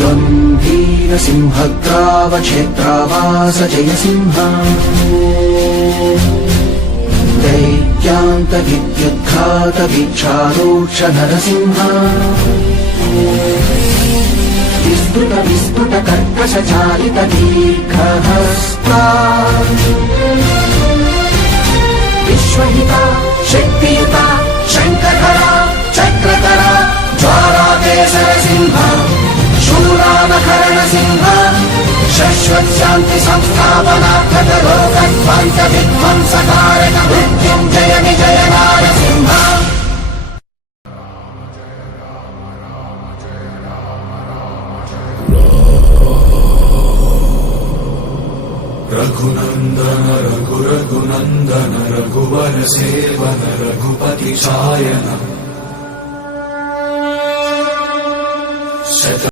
गम्भीर सिंहग्रावक्षेत्रावास जय सिंह दैत्यान्त विद्युद्घात वीक्षारोक्ष नरसिंह विस्फुट विस्फुट कर्कश चालित दीर्घहस्ता विश्वहिता शक्तियुता शङ्खधरा चक्रधरा ज्वालाकेसर सिंह शूलानकरण सिंह शाश्वत शांति संस्थापनार्थक रोगध्वंस विध्वंसकारक मृत्युंजय विजय नारसिंह रघुनंदन रघुनंदन रघुवर सेवन रघुपति शायन